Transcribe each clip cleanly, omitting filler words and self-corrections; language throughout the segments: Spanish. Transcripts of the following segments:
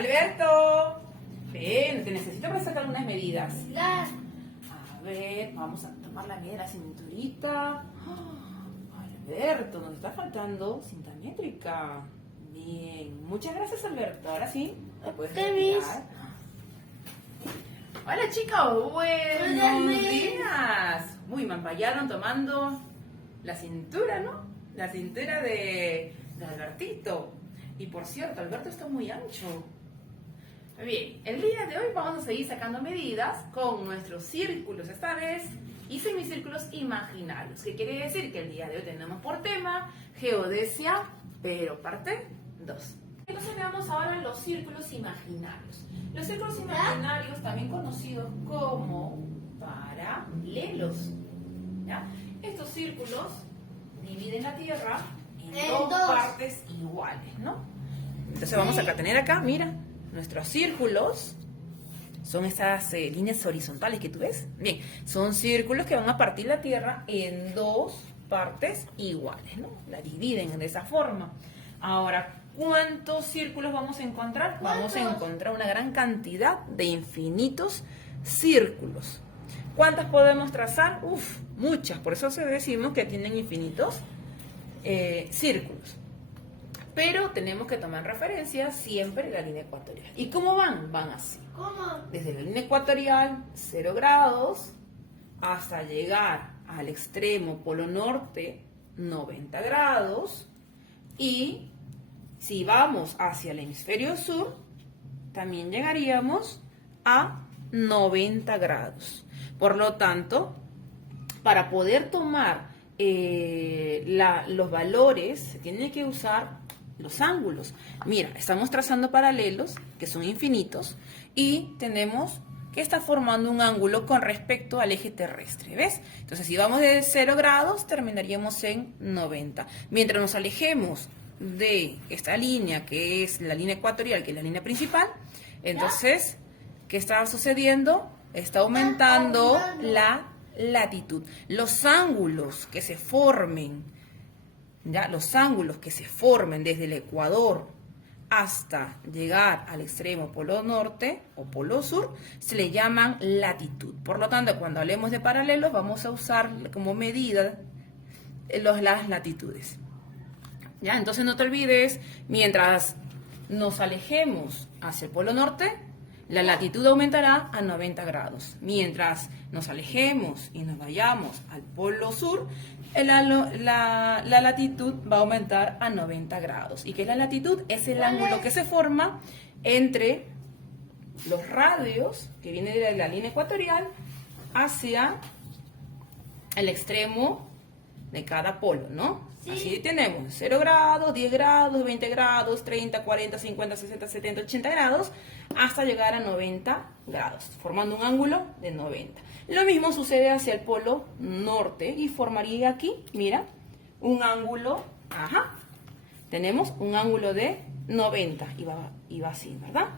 Alberto, ven, te necesito para sacar unas medidas. A ver, vamos a tomar la medida de la cinturita. Alberto, nos está faltando cinta métrica. Bien, muchas gracias, Alberto. Ahora sí, te puedes retirar. Hola, chicos, buenos días. Uy, me ampallaron tomando la cintura, ¿no? La cintura de Albertito. Y por cierto, Alberto está muy ancho. Bien, el día de hoy vamos a seguir sacando medidas con nuestros círculos. Esta vez y semicírculos imaginarios. ¿Qué quiere decir? Que el día de hoy tenemos por tema geodesia, pero parte 2. Entonces veamos ahora los círculos imaginarios. Los círculos imaginarios, también conocidos como paralelos. ¿Ya? Estos círculos dividen la Tierra en dos partes iguales, ¿no? Entonces vamos a tener acá, mira, nuestros círculos son estas líneas horizontales que tú ves. Bien, son círculos que van a partir la Tierra en dos partes iguales, ¿no? La dividen de esa forma. Ahora, ¿cuántos círculos vamos a encontrar? Vamos a encontrar una gran cantidad de infinitos círculos. ¿Cuántas podemos trazar? Uf, muchas. Por eso decimos que tienen infinitos círculos. Pero tenemos que tomar en referencia siempre la línea ecuatorial. ¿Y cómo van? Van así. ¿Cómo? Desde la línea ecuatorial, 0 grados, hasta llegar al extremo polo norte, 90 grados. Y si vamos hacia el hemisferio sur, también llegaríamos a 90 grados. Por lo tanto, para poder tomar los valores, se tiene que usar los ángulos. Mira, estamos trazando paralelos que son infinitos y tenemos que está formando un ángulo con respecto al eje terrestre, ¿ves? Entonces, si vamos de 0 grados, terminaríamos en 90. Mientras nos alejemos de esta línea, que es la línea ecuatorial, que es la línea principal, entonces, ¿qué está sucediendo? Está aumentando la latitud. Los ángulos que se formen, ¿ya? Los ángulos que se formen desde el ecuador hasta llegar al extremo polo norte o polo sur, se le llaman latitud. Por lo tanto, cuando hablemos de paralelos, vamos a usar como medida las latitudes. ¿Ya? Entonces no te olvides, mientras nos alejemos hacia el polo norte, la latitud aumentará a 90 grados. Mientras nos alejemos y nos vayamos al polo sur, la latitud va a aumentar a 90 grados. ¿Y qué es la latitud? Es el ángulo que se forma entre los radios, que viene de la línea ecuatorial, hacia el extremo de cada polo, ¿no? Sí. Así tenemos 0 grados, 10 grados, 20 grados, 30, 40, 50, 60, 70, 80 grados, hasta llegar a 90 grados, formando un ángulo de 90. Lo mismo sucede hacia el polo norte y formaría aquí, mira, un ángulo, tenemos un ángulo de 90 y va así, ¿verdad?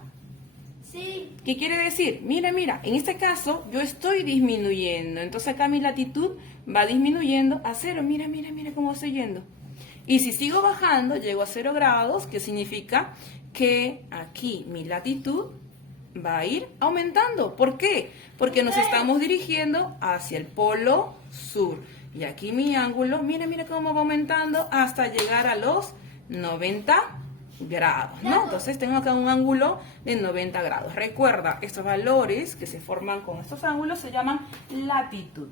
Sí. ¿Qué quiere decir? Mira, en este caso yo estoy disminuyendo, entonces acá mi latitud va disminuyendo a 0, mira cómo estoy yendo. Y si sigo bajando, llego a 0 grados, que significa que aquí mi latitud va a ir aumentando. ¿Por qué? Porque nos estamos dirigiendo hacia el polo sur. Y aquí mi ángulo, mira cómo va aumentando hasta llegar a los 90 grados, ¿no? Entonces tengo acá un ángulo de 90 grados. Recuerda, estos valores que se forman con estos ángulos se llaman latitud.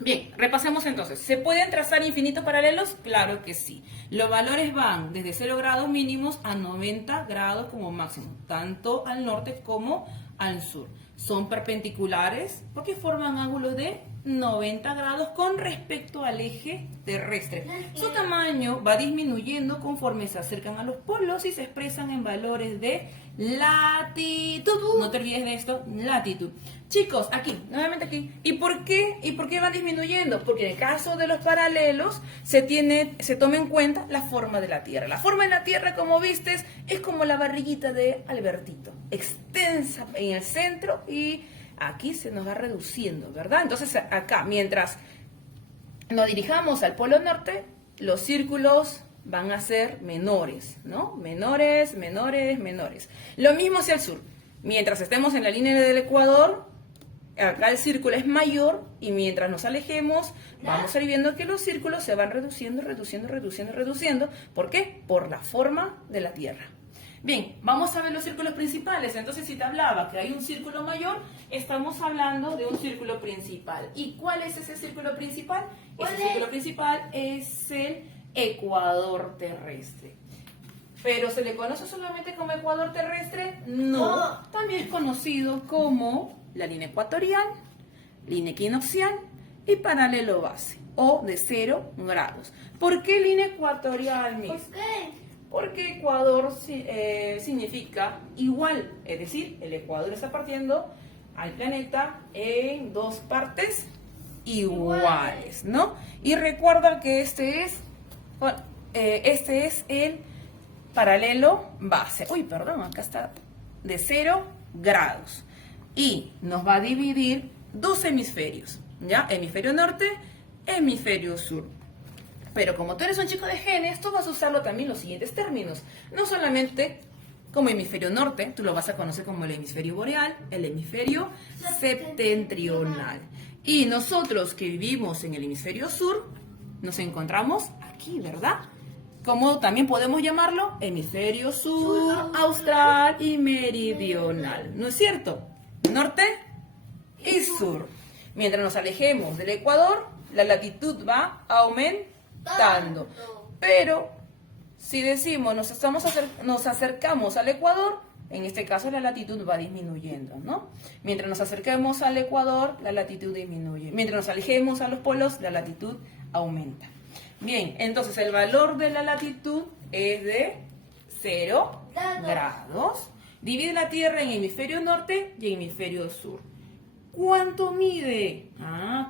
Bien, repasemos entonces. ¿Se pueden trazar infinitos paralelos? Claro que sí. Los valores van desde 0 grados mínimos a 90 grados como máximo, tanto al norte como al sur. Son perpendiculares porque forman ángulos de 90 grados con respecto al eje terrestre. Su tamaño va disminuyendo conforme se acercan a los polos y se expresan en valores de latitud. No te olvides de esto, latitud. Chicos, aquí, nuevamente aquí. ¿Y por qué va disminuyendo? Porque en el caso de los paralelos se toma en cuenta la forma de la Tierra. La forma de la Tierra, como vistes, es como la barriguita de Albertito, extensa en el centro y aquí se nos va reduciendo, ¿verdad? Entonces acá, mientras nos dirijamos al polo norte, los círculos van a ser menores, ¿no? Menores, menores, menores. Lo mismo hacia el sur. Mientras estemos en la línea del ecuador, acá el círculo es mayor y mientras nos alejemos, vamos a ir viendo que los círculos se van reduciendo, reduciendo, reduciendo, reduciendo. ¿Por qué? Por la forma de la Tierra. Bien, vamos a ver los círculos principales. Entonces, si te hablaba que hay un círculo mayor, estamos hablando de un círculo principal. ¿Y cuál es ese círculo principal? Ese círculo principal es el ecuador terrestre. ¿Pero se le conoce solamente como ecuador terrestre? No. También es conocido como la línea ecuatorial, línea equinoccial y paralelo base, o de 0 grados. ¿Por qué línea ecuatorial, Miss? ¿Por qué? Porque Ecuador significa igual, es decir, el Ecuador está partiendo al planeta en dos partes iguales, ¿no? Y recuerda que este es el paralelo base. Uy, perdón, acá está de 0 grados. Y nos va a dividir dos hemisferios, ¿ya? Hemisferio norte, hemisferio sur. Pero como tú eres un chico de genes, tú vas a usarlo también los siguientes términos. No solamente como hemisferio norte, tú lo vas a conocer como el hemisferio boreal, el hemisferio septentrional. Y nosotros que vivimos en el hemisferio sur, nos encontramos aquí, ¿verdad? Como también podemos llamarlo hemisferio sur, austral y meridional. ¿No es cierto? Norte y sur. Mientras nos alejemos del ecuador, la latitud va aumentando. Pero si decimos nos acercamos al ecuador, en este caso la latitud va disminuyendo, ¿no? Mientras nos acerquemos al ecuador, la latitud disminuye. Mientras nos alejemos a los polos, la latitud aumenta. Bien, entonces el valor de la latitud es de 0 grados. Divide la Tierra en hemisferio norte y hemisferio sur. ¿Cuánto mide?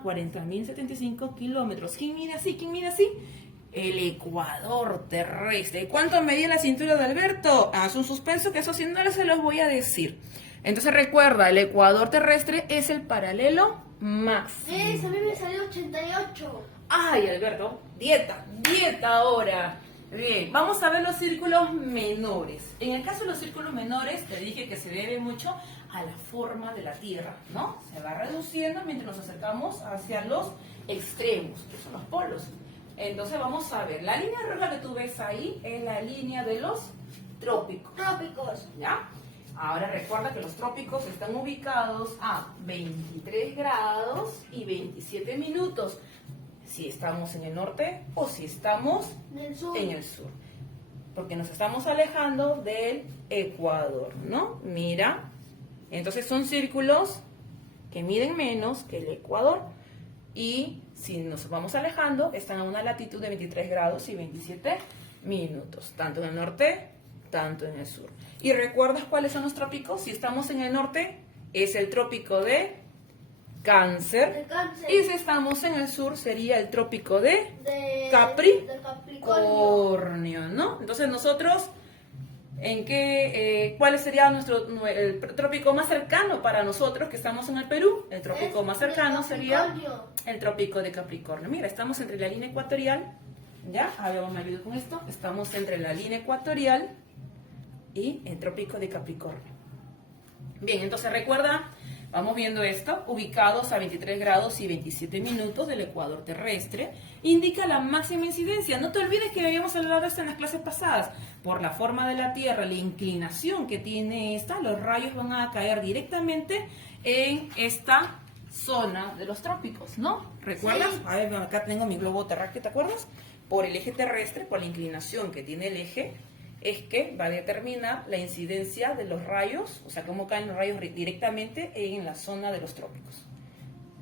40.075 kilómetros. ¿Quién mide así? ¿Quién mide así? El ecuador terrestre. ¿Cuánto medía la cintura de Alberto? Haz un suspenso que eso sí no se los voy a decir. Entonces recuerda, el ecuador terrestre es el paralelo máximo. Sí, a mí me salió 88. Ay, Alberto, dieta ahora. Bien, vamos a ver los círculos menores. En el caso de los círculos menores, te dije que se debe mucho a la forma de la Tierra, ¿no? Se va reduciendo mientras nos acercamos hacia los extremos, que son los polos. Entonces vamos a ver, la línea roja que tú ves ahí es la línea de los trópicos. Trópicos. ¿Ya? Ahora recuerda que los trópicos están ubicados a 23 grados y 27 minutos. Si estamos en el norte o si estamos en el sur. Porque nos estamos alejando del ecuador, ¿no? Mira, entonces son círculos que miden menos que el ecuador. Y si nos vamos alejando, están a una latitud de 23 grados y 27 minutos. Tanto en el norte, tanto en el sur. ¿Y recuerdas cuáles son los trópicos? Si estamos en el norte, es el trópico de Cáncer. Y si estamos en el sur sería el trópico de Capricornio, ¿no? Entonces nosotros, ¿cuál sería el trópico más cercano para nosotros que estamos en el Perú? El trópico más cercano sería el trópico de Capricornio. Mira, estamos entre la línea ecuatorial, ¿ya? A ver, me ayudo con esto. Estamos entre la línea ecuatorial y el trópico de Capricornio. Bien, entonces recuerda. Vamos viendo esto, ubicados a 23 grados y 27 minutos del ecuador terrestre, indica la máxima incidencia. No te olvides que habíamos hablado de esto en las clases pasadas. Por la forma de la Tierra, la inclinación que tiene esta, los rayos van a caer directamente en esta zona de los trópicos, ¿no? ¿Recuerdas? Sí. A ver, acá tengo mi globo terráqueo, ¿te acuerdas? Por el eje terrestre, por la inclinación que tiene el eje, es que va a determinar la incidencia de los rayos, o sea, cómo caen los rayos directamente en la zona de los trópicos,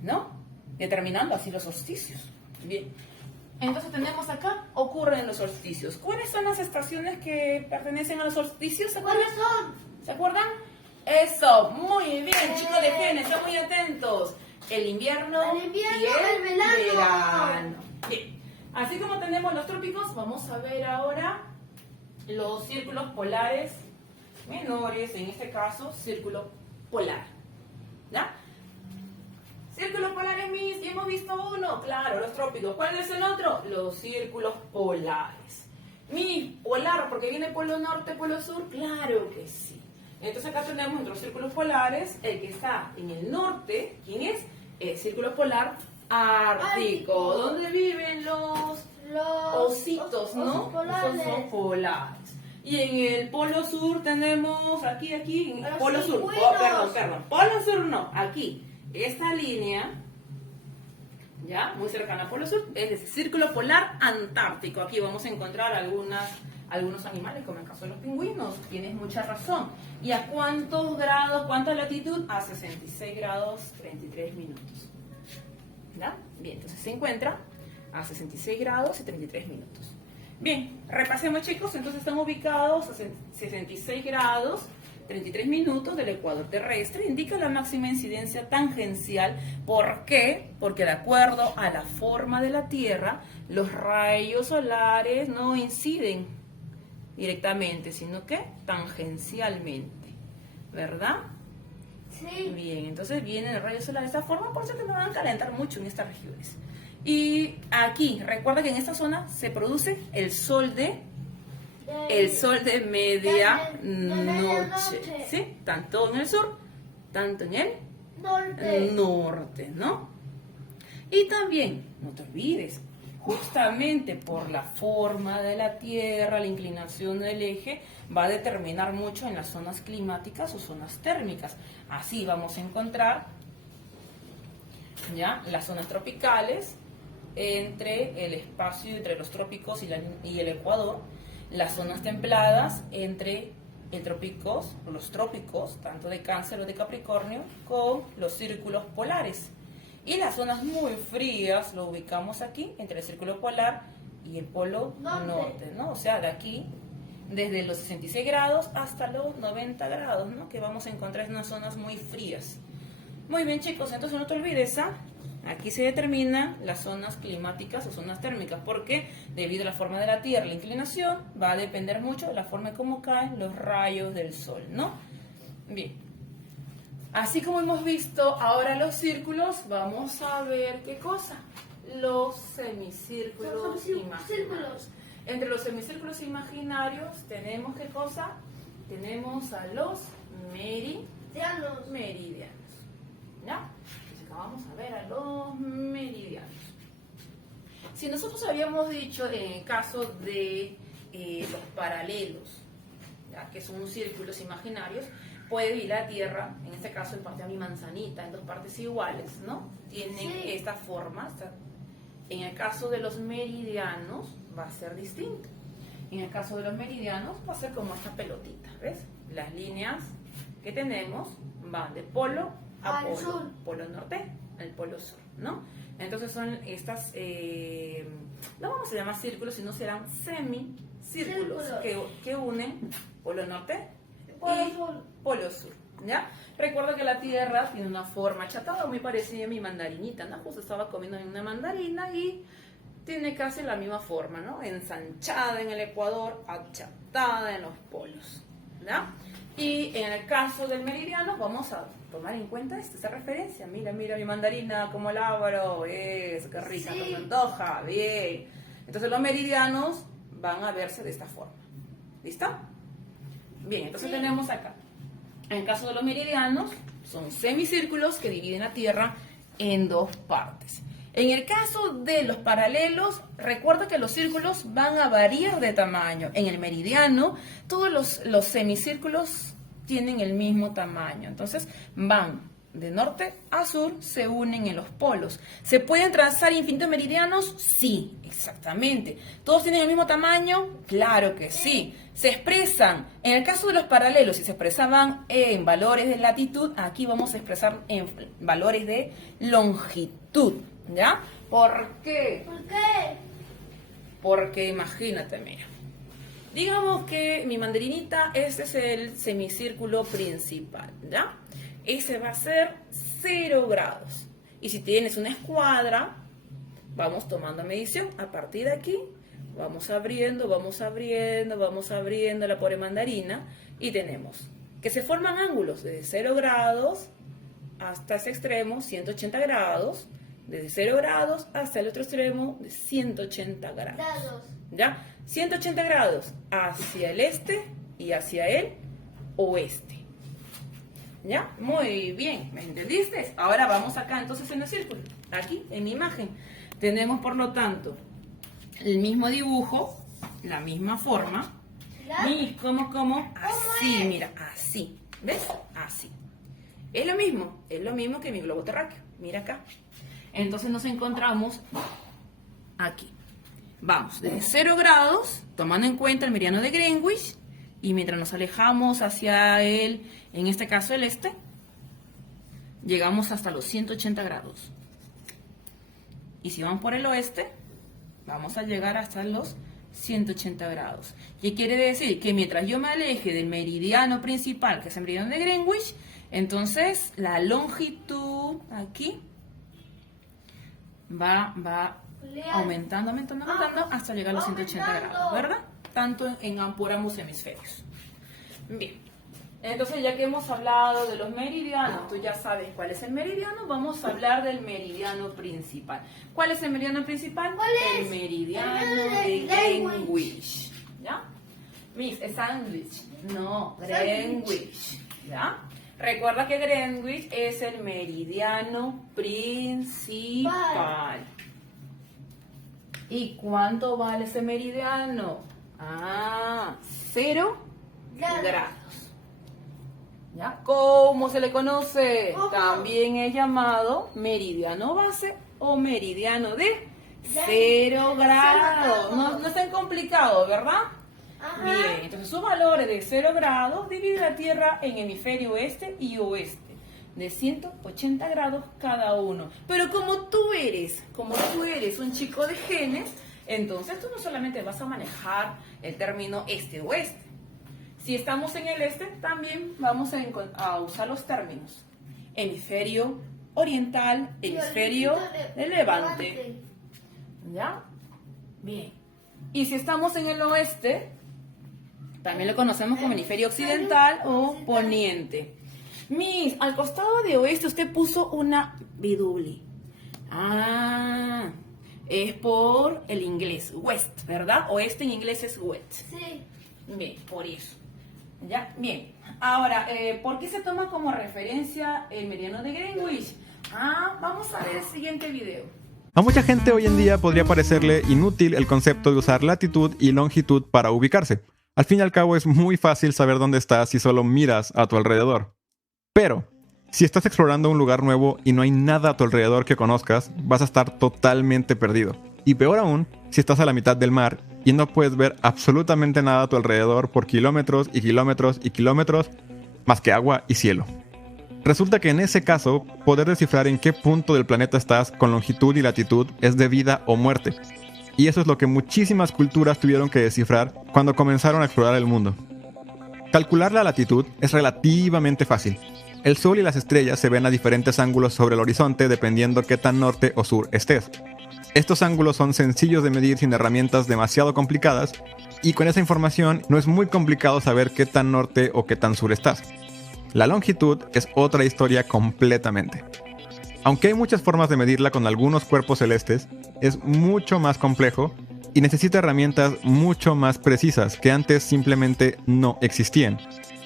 ¿no? Determinando así los solsticios. Bien, entonces tenemos acá, ocurren los solsticios. ¿Cuáles son las estaciones que pertenecen a los solsticios? ¿Cuáles son? ¿Se acuerdan? Eso, muy bien, chicos de genes, están muy atentos. El invierno y el verano. Bien, así como tenemos los trópicos, vamos a ver ahora los círculos polares menores, en este caso, círculo polar. ¿Ya? Círculos polares, Miss, hemos visto uno, claro, los trópicos. ¿Cuál es el otro? Los círculos polares. Mi polar, porque viene polo norte, polo sur, claro que sí. Entonces acá tenemos nuestros círculos polares, el que está en el norte, ¿quién es? El círculo polar ártico, donde viven los ositos, ¿no? osos polares. Esos son polares. Y en el polo sur tenemos, aquí, en el Los polo sur, pingüinos. perdón, polo sur no, aquí, esta línea, ya, muy cercana al polo sur, es el círculo polar antártico. Aquí vamos a encontrar algunos animales, como en el caso de los pingüinos, tienes mucha razón. ¿Y a cuántos grados, cuánta latitud? A 66 grados 33 minutos. ¿Ya? Bien, entonces se encuentra a 66 grados y 33 minutos. Bien, repasemos chicos, entonces están ubicados a 66 grados 33 minutos del ecuador terrestre, indica la máxima incidencia tangencial. ¿Por qué? Porque de acuerdo a la forma de la Tierra, los rayos solares no inciden directamente, sino que tangencialmente, ¿verdad? Sí. Bien, entonces vienen los rayos solares de esta forma, por eso que no van a calentar mucho en estas regiones. Y aquí, recuerda que en esta zona se produce el sol de medianoche, medianoche. ¿sí? Tanto en el sur, tanto en el norte, ¿no? Y también, no te olvides, justamente por la forma de la Tierra, la inclinación del eje, va a determinar mucho en las zonas climáticas o zonas térmicas. Así vamos a encontrar ya las zonas tropicales entre el espacio entre los trópicos y el ecuador, las zonas templadas entre los trópicos, tanto de Cáncer o de Capricornio, con los círculos polares. Y las zonas muy frías lo ubicamos aquí, entre el círculo polar y el polo norte, ¿no? O sea, de aquí, desde los 66 grados hasta los 90 grados, ¿no? Que vamos a encontrar en unas zonas muy frías. Muy bien, chicos, entonces no te olvides, aquí se determinan las zonas climáticas o zonas térmicas, porque debido a la forma de la Tierra, la inclinación, va a depender mucho de la forma en cómo caen los rayos del sol, ¿no? Bien. Así como hemos visto ahora los círculos, vamos a ver qué cosa. Los semicírculos imaginarios. Entre los semicírculos imaginarios tenemos qué cosa? Tenemos a los meridianos. ¿Ya? Entonces acá vamos a ver a los meridianos. Si nosotros habíamos dicho en el caso de los paralelos, ¿ya? Que son círculos imaginarios, puede ir la Tierra, en este caso en parte a mi manzanita, en dos partes iguales, ¿no? Tienen esta forma. En el caso de los meridianos va a ser distinto. En el caso de los meridianos va a ser como esta pelotita, ¿ves? Las líneas que tenemos van de polo a polo, sur. Polo norte al polo sur, ¿no? Entonces son estas, no vamos a llamar círculos, sino serán semicírculos que unen polo norte y polo sur, ¿ya? Recuerda que la Tierra tiene una forma achatada, muy parecida a mi mandarinita, ¿no? Justo estaba comiendo una mandarina y tiene casi la misma forma, ¿no? Ensanchada en el ecuador, achatada en los polos, ¿ya? Y en el caso del meridiano vamos a tomar en cuenta esta referencia. Mira mi mandarina, como la abro, qué rica, que se antoja, bien. Entonces los meridianos van a verse de esta forma, ¿listo? Bien, entonces tenemos acá, en el caso de los meridianos, son semicírculos que dividen la Tierra en dos partes. En el caso de los paralelos, recuerda que los círculos van a variar de tamaño. En el meridiano, todos los semicírculos tienen el mismo tamaño. Entonces, van de norte a sur, se unen en los polos. ¿Se pueden trazar infinitos meridianos? Sí, exactamente. ¿Todos tienen el mismo tamaño? Claro que sí. Se expresan, en el caso de los paralelos, si se expresaban en valores de latitud, aquí vamos a expresar en valores de longitud, ¿ya? ¿Por qué? ¿Por qué? Porque imagínate, mira. Digamos que mi mandarinita, este es el semicírculo principal, ¿ya? Ese va a ser 0 grados. Y si tienes una escuadra, vamos tomando medición. A partir de aquí, vamos abriendo la pobre mandarina. Y tenemos que se forman ángulos desde 0 grados hasta ese extremo, 180 grados. Desde 0 grados hasta el otro extremo de 180 grados. ¿Ya? 180 grados hacia el este y hacia el oeste. ¿Ya? Muy bien, ¿me entendiste? Ahora vamos acá entonces en el círculo. Aquí, en mi imagen. Tenemos, por lo tanto, el mismo dibujo, la misma forma. ¿Y cómo? Así, mira, así. ¿Ves? Así. Es lo mismo que mi globo terráqueo. Mira acá. Entonces nos encontramos aquí. Vamos, desde 0 grados, tomando en cuenta el meridiano de Greenwich, y mientras nos alejamos hacia el, en este caso el este, llegamos hasta los 180 grados. Y si vamos por el oeste, vamos a llegar hasta los 180 grados. ¿Qué quiere decir? Que mientras yo me aleje del meridiano principal, que es el meridiano de Greenwich, entonces la longitud aquí va aumentando hasta llegar a los 180 grados, ¿verdad? Tanto por ambos hemisferios. Bien, entonces ya que hemos hablado de los meridianos, tú ya sabes cuál es el meridiano, vamos a hablar del meridiano principal. ¿Cuál es el meridiano principal? El meridiano de Greenwich. ¿Ya? Miss, es Sandwich. No, Greenwich. ¿Ya? Recuerda que Greenwich es el meridiano principal. ¿Y cuánto vale ese meridiano? 0 grados. ¿Ya? ¿Cómo se le conoce? También es llamado meridiano base o meridiano de 0 grados. No es tan complicado, ¿verdad? Bien, entonces su valor es de 0 grados, divide la Tierra en hemisferio este y oeste, de 180 grados cada uno. Pero como tú eres un chico de genes, entonces tú no solamente vas a manejar el término este-oeste. Si estamos en el este, también vamos a usar los términos hemisferio oriental, hemisferio de levante. ¿Ya? Bien. Y si estamos en el oeste, también lo conocemos como hemisferio occidental o poniente. Miss, al costado de oeste usted puso una biduli. Es por el inglés, west, ¿verdad? Oeste en inglés es west. Sí. Bien, por eso. ¿Ya? Bien. Ahora, ¿por qué se toma como referencia el meridiano de Greenwich? Vamos a ver el siguiente video. A mucha gente hoy en día podría parecerle inútil el concepto de usar latitud y longitud para ubicarse. Al fin y al cabo es muy fácil saber dónde estás si solo miras a tu alrededor. Pero, si estás explorando un lugar nuevo y no hay nada a tu alrededor que conozcas, vas a estar totalmente perdido. Y peor aún, si estás a la mitad del mar y no puedes ver absolutamente nada a tu alrededor por kilómetros y kilómetros y kilómetros, más que agua y cielo. Resulta que en ese caso, poder descifrar en qué punto del planeta estás con longitud y latitud es de vida o muerte. Y eso es lo que muchísimas culturas tuvieron que descifrar cuando comenzaron a explorar el mundo. Calcular la latitud es relativamente fácil. El Sol y las estrellas se ven a diferentes ángulos sobre el horizonte dependiendo qué tan norte o sur estés. Estos ángulos son sencillos de medir sin herramientas demasiado complicadas, y con esa información no es muy complicado saber qué tan norte o qué tan sur estás. La longitud es otra historia completamente. Aunque hay muchas formas de medirla con algunos cuerpos celestes, es mucho más complejo y necesita herramientas mucho más precisas que antes simplemente no existían.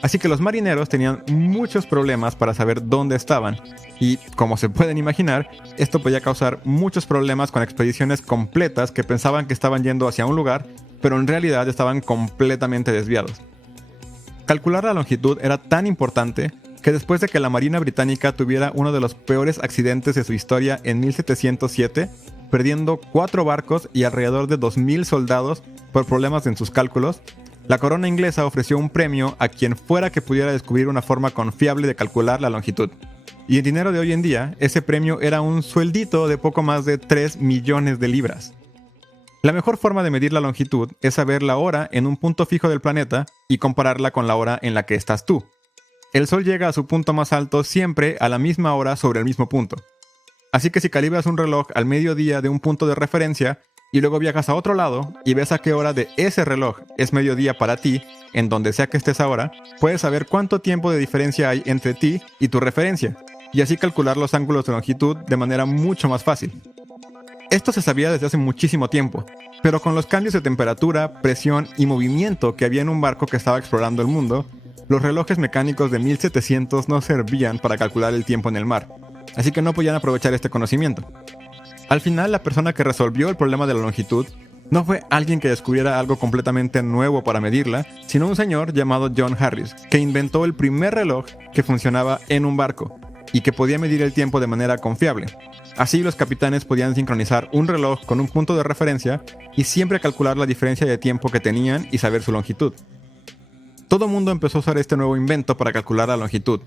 Así que los marineros tenían muchos problemas para saber dónde estaban, y, como se pueden imaginar, esto podía causar muchos problemas con expediciones completas que pensaban que estaban yendo hacia un lugar, pero en realidad estaban completamente desviados. Calcular la longitud era tan importante que después de que la Marina Británica tuviera uno de los peores accidentes de su historia en 1707, perdiendo 4 barcos y alrededor de 2,000 soldados por problemas en sus cálculos, la corona inglesa ofreció un premio a quien fuera que pudiera descubrir una forma confiable de calcular la longitud. Y en dinero de hoy en día, ese premio era un sueldito de poco más de 3 millones de libras. La mejor forma de medir la longitud es saber la hora en un punto fijo del planeta y compararla con la hora en la que estás tú. El Sol llega a su punto más alto siempre a la misma hora sobre el mismo punto. Así que si calibras un reloj al mediodía de un punto de referencia y luego viajas a otro lado y ves a qué hora de ese reloj es mediodía para ti, en donde sea que estés ahora, puedes saber cuánto tiempo de diferencia hay entre ti y tu referencia, y así calcular los ángulos de longitud de manera mucho más fácil. Esto se sabía desde hace muchísimo tiempo, pero con los cambios de temperatura, presión y movimiento que había en un barco que estaba explorando el mundo, los relojes mecánicos de 1700 no servían para calcular el tiempo en el mar, así que no podían aprovechar este conocimiento. Al final, la persona que resolvió el problema de la longitud no fue alguien que descubriera algo completamente nuevo para medirla, sino un señor llamado John Harris, que inventó el primer reloj que funcionaba en un barco y que podía medir el tiempo de manera confiable. Así los capitanes podían sincronizar un reloj con un punto de referencia y siempre calcular la diferencia de tiempo que tenían y saber su longitud. Todo el mundo empezó a usar este nuevo invento para calcular la longitud,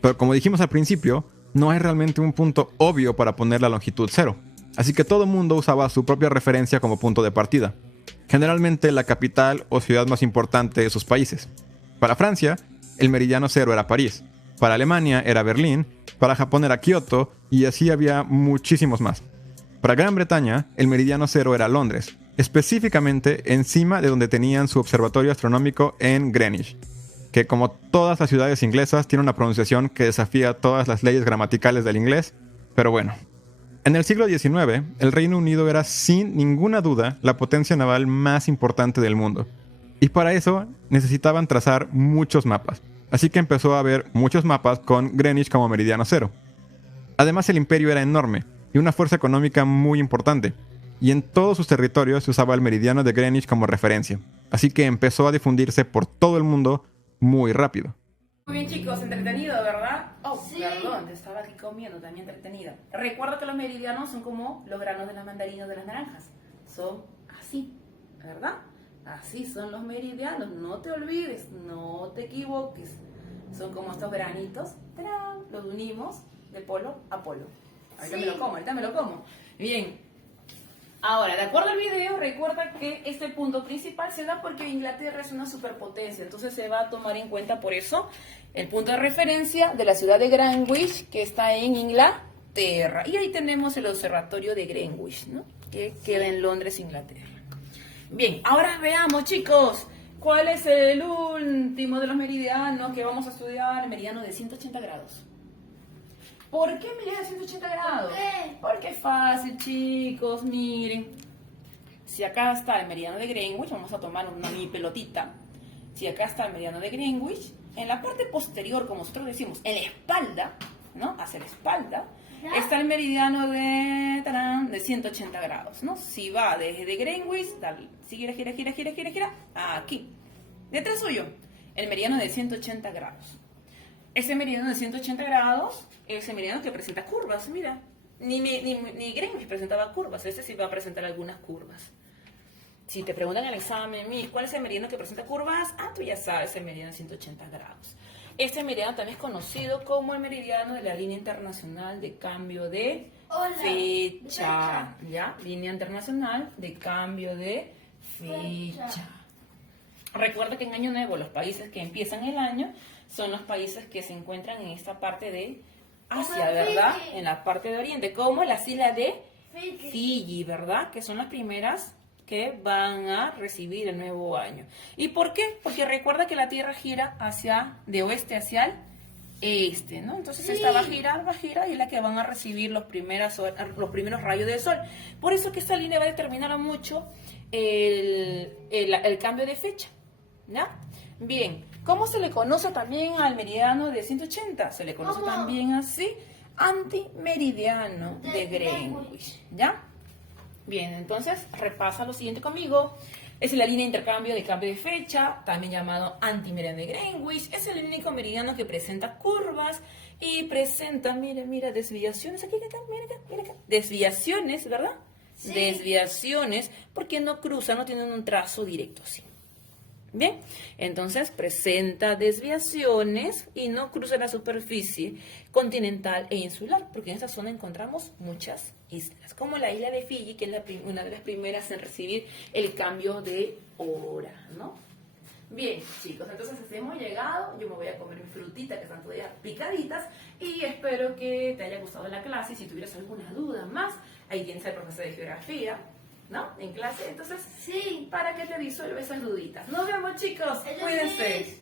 pero como dijimos al principio, no hay realmente un punto obvio para poner la longitud cero, así que todo el mundo usaba su propia referencia como punto de partida, generalmente la capital o ciudad más importante de sus países. Para Francia, el meridiano cero era París, para Alemania era Berlín, para Japón era Kioto y así había muchísimos más. Para Gran Bretaña, el meridiano cero era Londres, específicamente encima de donde tenían su observatorio astronómico en Greenwich, que como todas las ciudades inglesas tiene una pronunciación que desafía todas las leyes gramaticales del inglés, pero bueno. En el siglo XIX, el Reino Unido era sin ninguna duda la potencia naval más importante del mundo, y para eso necesitaban trazar muchos mapas. Así que empezó a haber muchos mapas con Greenwich como meridiano cero. Además, el imperio era enorme y una fuerza económica muy importante, y en todos sus territorios se usaba el meridiano de Greenwich como referencia. Así que empezó a difundirse por todo el mundo muy rápido. Muy bien, chicos, entretenido, ¿verdad? Oh, Sí. perdón, te estaba aquí comiendo, también entretenida. Recuerda que los meridianos son como los granos de las mandarinas de las naranjas. Son así, ¿verdad? Así son los meridianos, no te olvides, no te equivoques. Son como estos granitos, ¡tarán! Los unimos de polo a polo. Ahorita Sí. me lo como, ahorita me lo como. Bien. Ahora, de acuerdo al video, recuerda que este punto principal se da porque Inglaterra es una superpotencia, entonces se va a tomar en cuenta por eso el punto de referencia de la ciudad de Greenwich, que está en Inglaterra. Y ahí tenemos el observatorio de Greenwich, ¿no? Que queda en Londres, Inglaterra. Bien, ahora veamos, chicos, cuál es el último de los meridianos que vamos a estudiar, el meridiano de 180 grados. ¿Por qué meridiano de 180 grados? ¿Por qué? Porque es fácil, chicos, miren. Si acá está el meridiano de Greenwich, vamos a tomar una mini pelotita. Si acá está el meridiano de Greenwich, en la parte posterior, como nosotros decimos, en la espalda, ¿no? Hacia la espalda, ¿Ya? está el meridiano de, ¡tarán!, de 180 grados, ¿no? Si va desde Greenwich, gira, aquí. Detrás suyo, el meridiano de 180 grados. Ese meridiano de 180 grados es el meridiano que presenta curvas, mira. Ni Greenwich presentaba curvas, este sí va a presentar algunas curvas. Si te preguntan en el examen, ¿cuál es el meridiano que presenta curvas? Ah, tú ya sabes, el meridiano de 180 grados. Este meridiano también es conocido como el meridiano de la línea internacional de cambio de fecha. ¿Ya? Línea internacional de cambio de fecha. Recuerda que en Año Nuevo los países que empiezan el año son los países que se encuentran en esta parte de Asia, ¿verdad? En la parte de Oriente, como las islas de Fiji, ¿verdad? Que son las primeras que van a recibir el nuevo año. ¿Y por qué? Porque recuerda que la Tierra gira de oeste hacia el este, ¿no? Entonces esta va a girar y es la que van a recibir los primeros rayos del sol. Por eso que esta línea va a determinar mucho el cambio de fecha, ¿ya? Bien, ¿cómo se le conoce también al meridiano de 180? Se le conoce ¿Cómo? también así, antimeridiano de Greenwich, ¿ya? Bien, entonces repasa lo siguiente conmigo. Es la línea de intercambio de cambio de fecha, también llamado antimeridiano de Greenwich. Es el único meridiano que presenta curvas y presenta, mira, desviaciones. Aquí, mira acá. Desviaciones, ¿verdad? Sí. Desviaciones, porque no cruzan, no tienen un trazo directo así. Bien, entonces presenta desviaciones y no cruza la superficie continental e insular, porque en esta zona encontramos muchas islas, como la isla de Fiji, que es una de las primeras en recibir el cambio de hora, ¿no? Bien, chicos, entonces así hemos llegado. Yo me voy a comer mi frutita, que están todavía picaditas, y espero que te haya gustado la clase. Si tuvieras alguna duda más, ahí tienes al profesor de geografía, ¿no? En clase, entonces, Sí. para que te disuelva esas duditas. Nos vemos, chicos. Adiós. Cuídense.